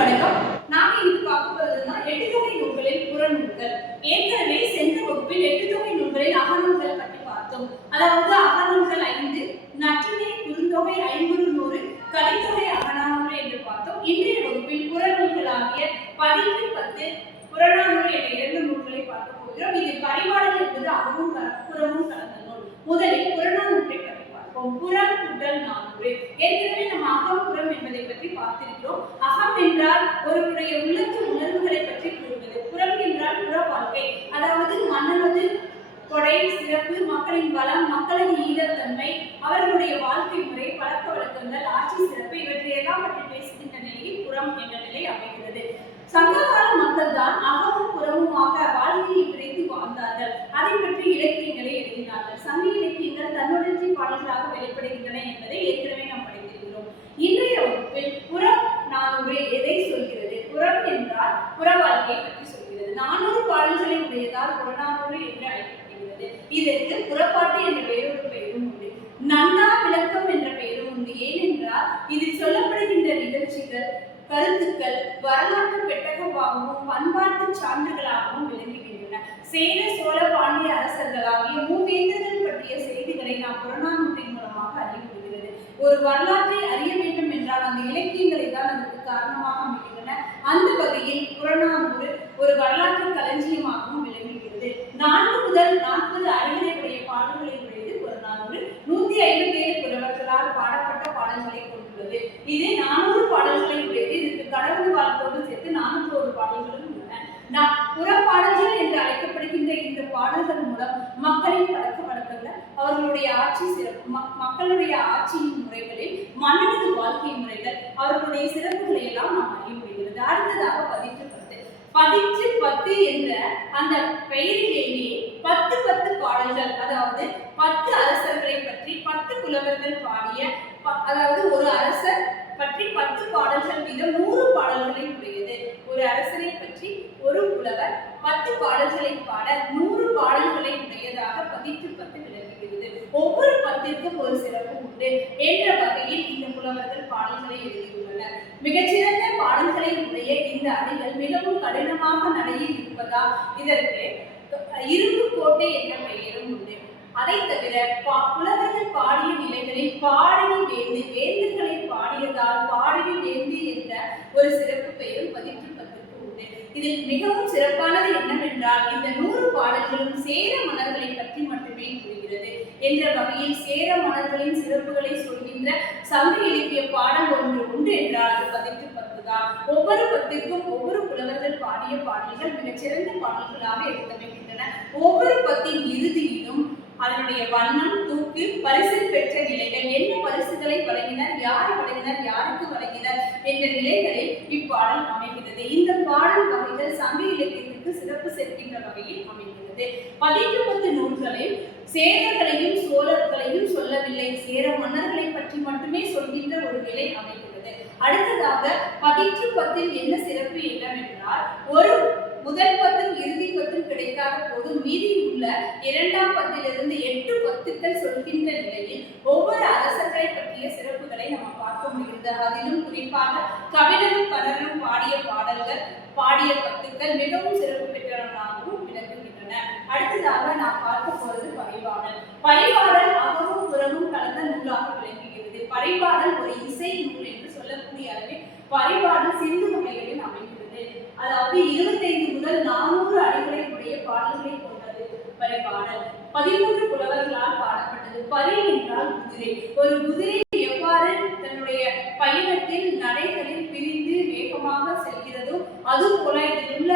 வணக்கம். நாம இன்னைக்கு பார்க்க போறதுன்னா எட்டுத்தொகை நூல்களில் புறநூல்கள். ஏற்கனவே சென்ற வகுப்பில் எட்டுத்தொகை நூல்களில் அகநூல்கள் பற்றி பார்த்தோம். அதாவது அகநூல்கள் 5, நற்றிணை, குறுந்தொகை, ஐங்குறு நூறு, கலித்தொகை, அகநானூறு என்று பார்த்தோம். இன்றைய வகுப்பில் புறநூல்களாகிய 10, புறநானூறு என்ற 2 நூல்களை பார்க்க போகிறோம். இதில் பரிபாடல் என்பது அகமும் புறமும் கலந்த நூல். முதலில் புறநானூற்றை பற்றி பார்ப்போம். புறம் கூட்டல் நானூறு. ஏற்கனவே நம்ம அகம் புறம் என்பதை பற்றி பார்த்திருக்கிறோம். அகம் என்றால் ஒருவருடைய உள்ளத்து உணர்வுகளை பற்றி கூறுவது. புறம் என்றால் புற வாழ்க்கை, அதாவது மன்னனது கொடை, சிறப்பு, மக்களின் பலம், மக்களின் ஈழத்தன்மை, அவர்களுடைய வாழ்க்கை முறை, பழக்க வழக்கங்கள், ஆட்சி சிறப்பு இவற்றையெல்லாம் பற்றி பேசுகின்ற நிலையில் புறம் என்ற நிலை அமைகிறது. சங்ககால மக்கள் தான் அகமும் புறமுமாக வாழ்க்கையை விரைந்து வாழ்ந்தார்கள். அதை பற்றி இலக்கியங்களை எழுதினார்கள். சங்க இலக்கியங்கள் தன்னுணர்ச்சி பாடல்களாக வெளிப்படுகின்றன என்பதை ஏற்கனவே நாம் படித்திருக்கிறோம். இன்றைய வகுப்பில் புறம் நானூறு எதை சொல்கிறது? புறம் என்றால் புற வாழ்க்கையை பற்றி சொல்கிறது. 400 பாடல்களை உடையதால் புறநானூறு என்று அழைக்கப்படுகிறது. இதற்கு புறப்பாட்டு என்ற வேறொரு பெயரும் உண்டு. நன்னா விளக்கம் என்ற பெயரும் உண்டு. ஏனென்றால் இதில் சொல்லப்படுகின்ற நிகழ்ச்சிகள், கருத்துக்கள் வரலாற்று பெட்டகமாகவும் பண்பாட்டு சான்றுகளாகவும் விளங்குகின்றன. சேர, சோழ, பாண்டிய அரசர்களாகிய மூவேந்தர்கள் பற்றிய செய்திகளை நாம் புறநானூற்றின் மூலமாக அறிய முடிகிறது. ஒரு வரலாற்றை அறிய வேண்டும் என்றால் அந்த இலக்கியங்களை தான் அதற்கு காரணமாக அமைகின்றன. அந்த வகையில் புறநானூறு ஒரு வரலாற்று களஞ்சியமாகவும் விளங்குகிறது. 4 முதல் 40 அடிகளை உடைய பாடல்களை உடையது புறநானூறு. 157 புலவர்களால் பாடப்பட்ட பாடல்களை கொண்டுள்ளது. இது 400 பாடல்களை உடையது. இதற்கு கடவுள் வாழ்த்தோடு சேர்த்து 401 பாடல்களும் உள்ளன. புறப்பாடல்கள் என்று அழைக்கப்படுகின்ற இந்த பாடல்கள் மூலம் மக்களின் பழக்க வழக்கங்கள், அவர்களுடைய ஆட்சி சிறப்பு, மக்களுடைய ஆட்சியின் முறைகளில் மன்னனது வாழ்க்கை முறைகள், அவர்களுடைய சிறப்புகளை எல்லாம் நாம் அறிய முடிகிறது. அடுத்ததாக பதிற்று 10 என்ற அந்த பெயரிலேயே 10 பாடல்கள், அதாவது 10 அரசர்களை பற்றி 10 புலவர்கள் பாடிய, அதாவது ஒரு அரசர் பற்றி 10 பாடல்கள் வீதம் 100 பாடல்களை உடையது. ஒரு அரசரை பற்றி ஒரு புலவர் 10 பாடல்களை பாட 100 பாடல்களை உடையதாக பதிற்று 10 விளங்குகிறது. ஒவ்வொரு 10ற்கும் ஒரு சிறப்பு உண்டு என்ற வகையில் இந்த புலவர்கள் பாடல்களை எழுதியுள்ளனர். மிகச்சிறந்த பாடல்களை உடைய இந்த அணிகள் மிகவும் கடினமாக நடையில் இருப்பதால் இதற்கு இரும்பு கோட்டை என்ற பெயரும் உண்டு. அதை தவிர புலவர்கள் பாடிய நிலைகளில் பாடவி வேந்து, வேந்துகளை பாடியதால் பாடவி வேந்து என்ற ஒரு சிறப்பு பெயரும் பதிற்று 10ற்கு உண்டு. இதில் மிகவும் சிறப்பானது என்னவென்றால் இந்த 100 பாடல்களும் சேர மன்னர்களை பற்றி மட்டுமே கூறுகிறது என்ற வகையில் சேர மன்னர்களின் சிறப்புகளை சொல்கின்ற சங்க இலக்கிய பாடல் ஒன்று உண்டு என்றால் அது பதிற்று 10 தான். ஒவ்வொரு 10ற்கும் ஒவ்வொரு புலவர்கள் பாடிய பாடல்கள் மிகச்சிறந்த பாடல்களாக எடுத்தமைக்கின்றன. ஒவ்வொரு 10ன் இறுதியிலும் அதனுடைய வண்ணம், தூக்கு, பரிசு பெற்ற நிலைகள், என்ன பரிசுகளை வழங்கினர், யார் வழங்கினர், யாருக்கு வழங்கினர் என்ற நிலைகளில் இப்பாடல் அமைகிறது. இந்த பாடல் வகைகள் சங்க இலக்கியத்திற்கு சிறப்பு சேர்க்கின்ற வகையில் அமைகிறது. 10 நூல்களில் சேரர்களையும் சோழர்களையும் சொல்லவில்லை, சேர மன்னர்களை பற்றி மட்டுமே சொல்கின்ற ஒரு நிலை அமைகிறது. அடுத்ததாக பதிற்று 10 என்ன சிறப்பு என்னவென்றால், ஒரு முதல் 10 இறுதி 10 கிடைக்காத போது மீதி உள்ள 2ஆம் 10லிருந்து 8 10கள் சொல்கின்ற நிலையில் ஒவ்வொரு அரசர்களை பற்றிய சிறப்புகளை நம்ம பார்க்க முடிகிறது. அதிலும் குறிப்பாக கபிலரும் பலரும் பாடிய பாடல்கள், பாடிய 10கள் மிகவும் சிறப்பு பெற்றவர்களாகவும் விளங்குகின்றன. அடுத்ததாக நாம் பார்க்க போவது பரிபாடல். பரிபாடல் அகமும் புறமும் கலந்த நூலாக விளங்குகிறது. பரிபாடல் ஒரு இசை நூல் என்று சொல்லக்கூடிய அளவில் பரிபாடல் சிந்து வகைகளில் அமைகிறது. அதாவது 25 முதல் 400 அடிகளை உடைய பாடல்களை கொண்டது பரிபாடல். 13 புலவர்களால் பாடப்பட்டது. பரி என்றால் குதிரை. ஒரு குதிரை எவ்வாறு தன்னுடைய பயணத்தில் நடைகளில் பிரிந்து வேகமாக செல்கிறதோ அதுபோல இதில் உள்ள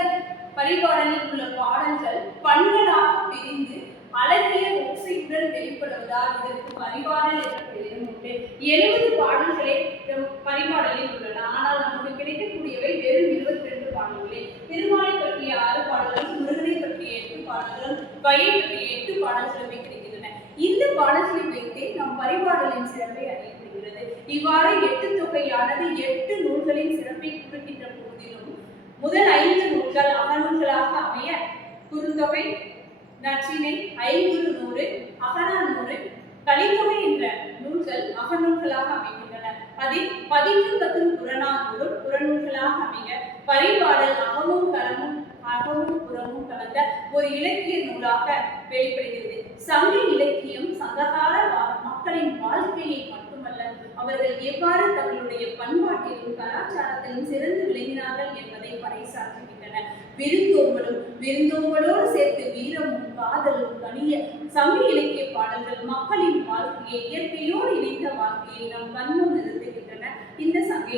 பரிபாடலில் உள்ள பாடல்கள் பண்களாக பிரிந்து அழகிய ஓசையுடன் வெளிப்படுவதால் இதற்கு பரிபாடல் என்ற பெயரும் உண்டு. 70 பாடல்களே பரிபாடலில் உள்ளன. ஆனால் நமக்கு கிடைக்கக்கூடியவை வெறும் 22 பாடல்களே. திருமாலை பற்றிய 6 பாடல்களும், முருகனை பற்றிய 8 பாடல்களும், கையை பற்றிய 8 பாடல்களுமே கிடைக்கின்றன. இந்த பாடல்களை வைத்தே நம் பரிபாடலின் சிறப்பை அறியப்படுகிறது. இவ்வாறு 8 தொகையானது 8 நூல்களின் சிறப்பை குறிக்கின்ற போதிலும் முதல் 5 நூல்கள் அகநூல்களாக அமைய குறுந்தொகை, நற்றிணை, ஐங்குறு நூறு, அகநானூறு, கலித்தொகை என்ற நூல்கள் அகநூல்களாக அமைகின்றன. அதில் பதிற்று கத்தும் புறநானூறும் புறநூல்களாக அமைய பரிபாடல் அகமும் புறமும் கலந்த ஒரு இலக்கிய நூலாக வெளிப்படுகிறது. சங்க இலக்கியம் சங்ககால மக்களின் வாழ்க்கையை மட்டுமல்ல, அவர்கள் எவ்வாறு தங்களுடைய பண்பாட்டிலும் கலாச்சாரத்திலும் சிறந்து விளங்கினார்கள் என்பதை பறைசாற்றுகின்றன. விருந்தோம்பலோடு சேர்த்து வீரமும் காதலும் கனிய சங்க இலக்கிய பாடல்கள் மக்களின் வாழ்க்கையை, இயற்கையோடு இணைந்த வாழ்க்கையை நம் கண்முன் நிறுத்துகின்றன. இந்த சங்க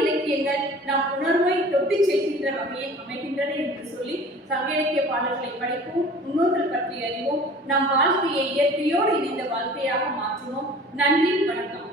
இலக்கியங்கள் நம் உணர்வை தொட்டு செல்கின்ற வகையில் அமைகின்றன என்று சொல்லி சங்க இலக்கிய பாடல்களை படிப்போம், முன்னோர்கள் பற்றி அறிவோம், நம் வாழ்க்கையை இயற்கையோடு இணைந்த வாழ்க்கையாக மாற்றுவோம். நன்றி, வணக்கம்.